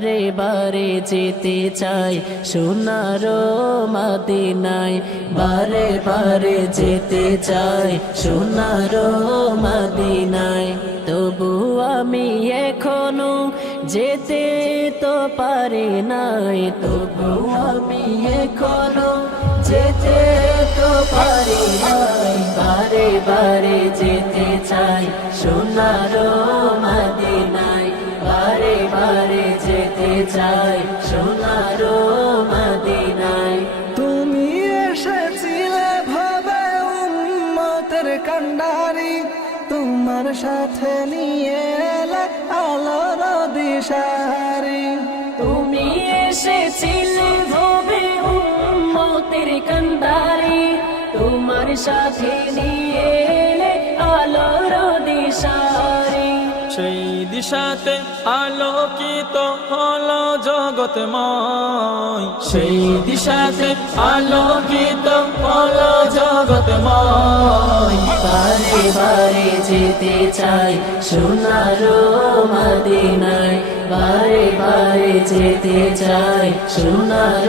বারে বারে যেতে চাই সোনার মদিনায়, বারে বারে যেতে চাই সোনার মদিনায়। তবু আমি এখনো যেতে তো পারি নাই, তবু আমি এখনো যেতে তো পারি নাই, বারে বারে যেতে চাই সোনার মদিনায়, বারে বারে যেতে চাই সোনার মদিনায়। তুমি এসেছিলে ভাবে উম্মতের কান্ডারি, তোমার সাথে নিয়ে এলে আলোর দিশারি। তুমি এসেছিলে ভবে উম্মতের কান্ডারি, তোমার সাথে নিয়ে এলে আলোর দিশারি। সেই দিশাতে আলোকিত হলো জগৎময়, সেই দিশাতে আলোকিত হলো জগৎময়। বারে বারে যেতে চাই সোনার মদিনায়, বারে বারে যেতে চাই সোনার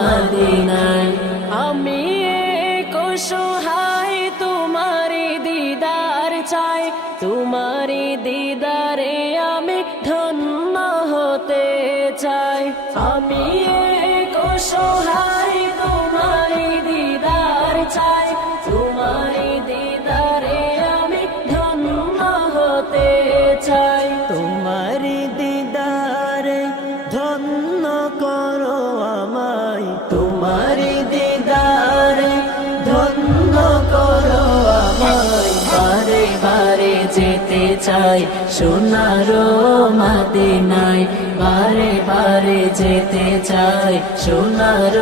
মদিনায়। আমি এক অসহায় তোমারি দিদার চাই, তোমারি দিদারে আমি ধন্য হতে চাই। আমি এক অসহায় তোমারি দিদার চাই, তোমারি দিদারে আমি ধন্য হতে চাই। তোমারি দিদারে ধন্য করো আমায়, তোমারি দিদারে ধন্য করো আমায়। বারে বারে যেতে চাই সোনার মদিনায়, বারে বারে যেতে চাই সোনার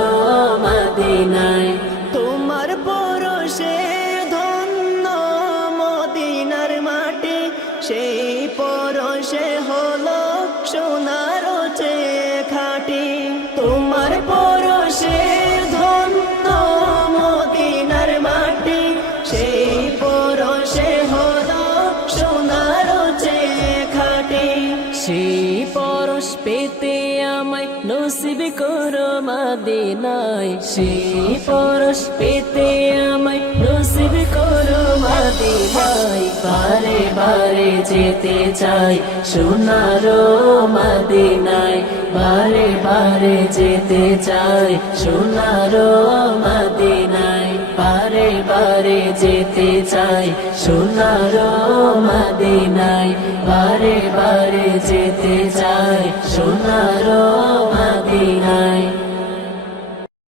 মদিনায়। তোমার পরশে ধন্য মদিনার মাটি, সেই পরশে হলো সোনার চেয়ে খাঁটি। তোমার পরশে ধন্য মদিনার মাটি, সেই পরশে হলো সোনার চেয়ে খাঁটি। সেই পরশ পেতে আমায় নসিব করো মদিনায়, সেই পরশ পেতে আমায় নসিব করো মদিনায়। বারে বারে যেতে চাই সোনার মদিনায়, বারে বারে যেতে চাই সোনার মদিনায়, বারে বারে যেতে চাই সোনার মদিনায়, বারে বারে যেতে চাই সোনার